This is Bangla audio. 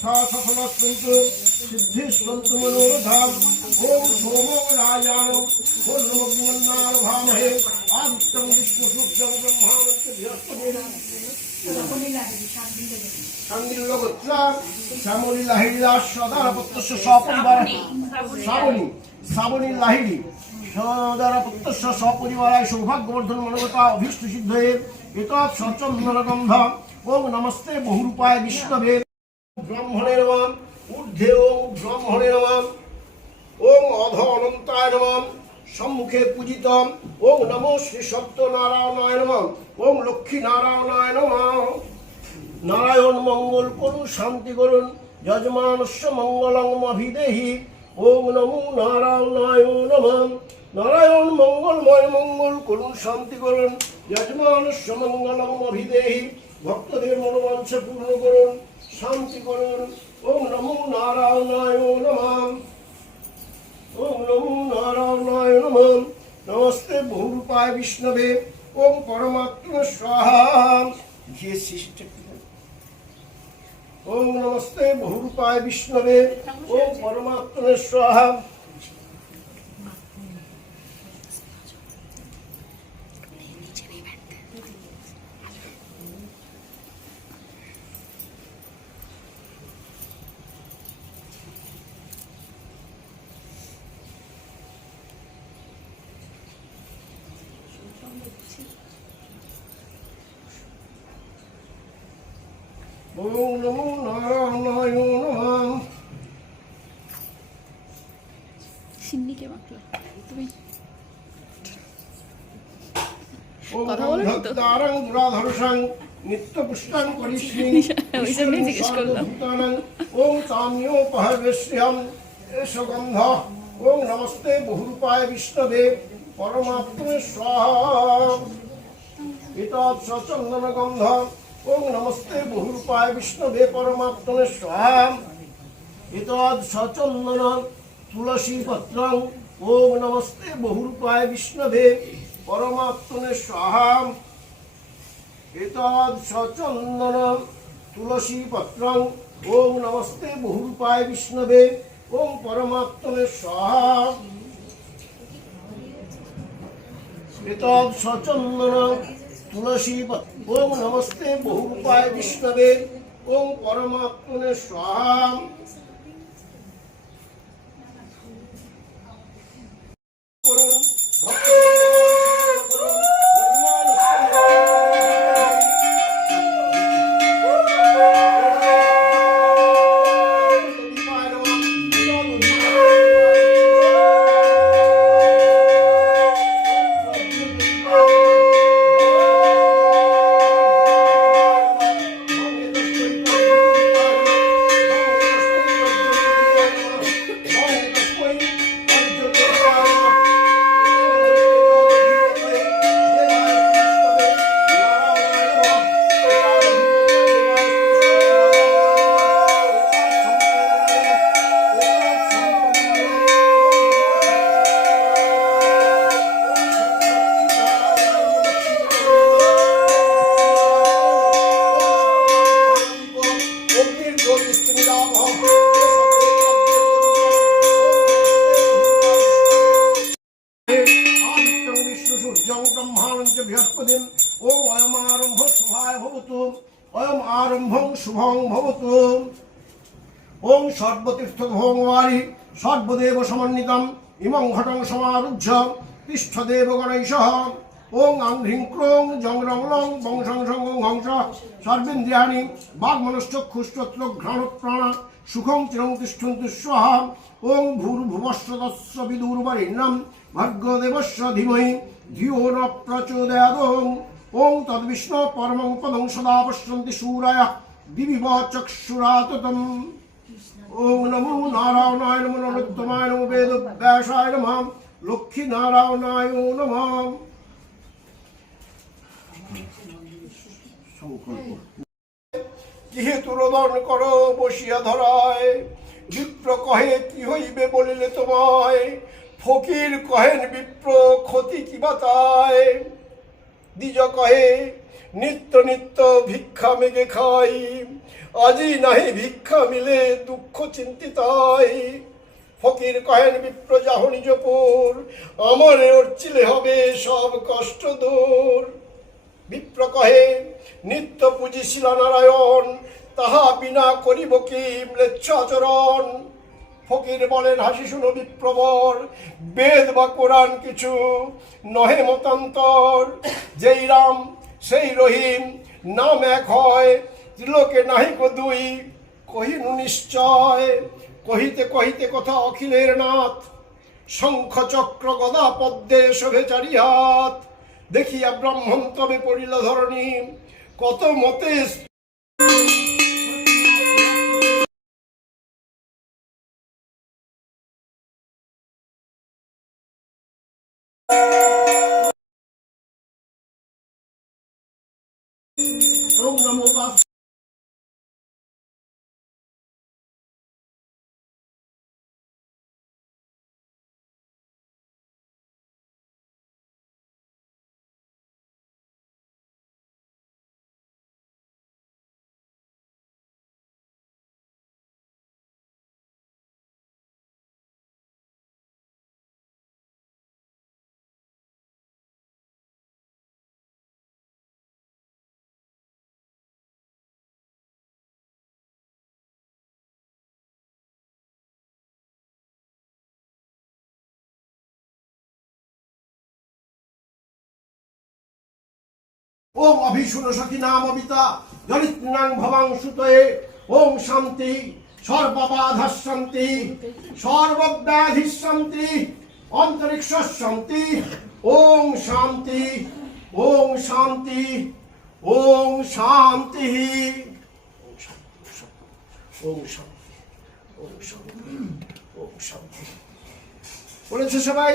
समस्ता सफलस्तु सिद्धिस्तु मनोरथाम् ओम सोमो राजानो ओम नमो भगवन्नार भामहे आदित्यं विष्णुसूक्तं ब्रह्माणस्य बृहस्पतिः शांतिलगोत्रा श्यामली लाहिड़ी दास सदारपत्तस्य सपरिवार श्रावणी लाहिड़ी सदारपत्तस्य सपरिवाराय सौभाग्यवर्धन मनोगता अभीष्ट सिद्धये एतत् सचन्दनगन्ध ओम नमस्ते बहुरूपाय विष्णवे ब्रह्मणे नमः ऊर्ध्वे ओम ब्रह्मणे नमः ओम अध अनंताय नमः सम्मुखे पूजित ओम नमो श्री सत्यनारायणाय नमः ओम लक्ष्मी नारायणाय नमः नारायण मंगल করুন শান্তি করুন যজমানস্য মঙ্গলং অভিদেহি ওম নমো নারায়ণায় নমঃ নারায়ণ মঙ্গলময় মঙ্গল করুন শান্তি করুন যজমানস্য মঙ্গলং অভিদেহি ভক্তদের মনোবাঞ্ছা পূর্ণ করুন শান্তি করুন ওম নমো নারায়ণায় নমঃ ओम नमो नारायणाय नमः नमस्ते बहुरूपाय विष्णवे ओम परमात्मा स्वाहा ये शिष्ट ओम नमस्ते बहुरूपाय विष्णवे ओम परमात्मा स्वाहा ओम नमो नारायणाय नमः सिन्नी के माकला তুমি কথা বলো না তো দারং দুরাধর্ষং নিত্য পুষ্টাং করিষ্যি ওই জন্য জিজ্ঞেস করলাম ওম তামিও পহবেশ্যাম এষগন্ধ ওম নমস্তে বহুরূপায় বিষ্ণবে পরমাত্মনে স্বাহা এতৎ সচন্দন গন্ধ ओम नमस्ते बहुरूपाय विष्णवे परमात्मने स्वाहा एतद् सचन्दन तुलसी पत्रं ओम नमस्ते बहुरूपाय विष्णवे परमात्मने स्वाहा एतद् सचन्दन तुलसी पत्रं ओम नमस्ते बहुरूपाय विष्णवे ओम परमात्मने स्वाहा एतद् सचन्दन तुलसी ओम नमस्ते बहुरूपाय विष्णवे ओम परमात्मने स्वाहा बृहस्पतिम् ओम अयम आरंभ शुभाय भवतु अयम आरंभं शुभं भवतु ओम सर्वतीर्थधोमवारी सर्वदेव समन्वितम् इमं घटं समारुह्य तिष्ठदेव गणैषः ओम आंघ्रिं क्रों जं रं लं बं शं शं गं हंस सर्वेन्द्रियाणि वाग्मनश्चक्षुश्चक्षु घ्राणप्राण सुखं चिरं तिष्ठन्तु स्वाहा ओम भूर्भुवस्व तस्य विदुर्वरेण्यं भर्गदेवस्य धीमहि धियो न प्रचोदयात् ओम तद्विष्णु परमं पदं सदा पश्यन्ति सूरयः दिवि चक्षुराततम् ओम नमो नारायणाय नमो नरोत्तमाय नमो वेदव्यासाय नमः लक्ष्मी नारायणाय नमः যেহেতু রোদন করো বসিয়া ধরায় বিপ্র কহে কি হইবে বলিলে তোমায় ফকির কহেন বিপ্র ক্ষতি কি বাতায় দ্বিজ কহে নিত্য নিত্য ভিক্ষা মেগে খাই, আজি নাহি ভিক্ষা মিলে দুঃখ চিন্তিতাই। ফকির কহেন বিপ্র যাহ নিজপুর, আমারে অর্চিলে হবে সব কষ্ট দূর। বিপ্র কহে নিত্য পূজি শিলানারায়ণ, তাহা বিনা করিব কি ম্লেচ্ছাচরণ। ফকির বলেন হাসি শুনো বিপ্রবর, বেদ বা কোরআন কিছু নহে মতান্তর। যেই রাম সেই রহিম নাম এক হয়, ত্রিলোকে নাহিক দুই কহিনু নিশ্চয়। কহিতে কহিতে কথা অখিলের নাথ, শঙ্খ চক্র গদা পদ্মে শোভে চারি হাত। দেখিয়া ব্রাহ্মণ তবে পড়িল ধরণী, কত মতে ওম নমো বাস ওম অভিশুন সখী নাম অবিতা জরিত্রীনাং ভবাং সুতয়ে। ওম শান্তি সর্ববাধা শান্তি সর্বব্যাধি শান্তি অন্তরিক্ষ শান্তি। ওম শান্তি ওম শান্তি ওম শান্তি ওম শান্তি ওম শান্তি ওম শান্তি। বলেছে সবাই।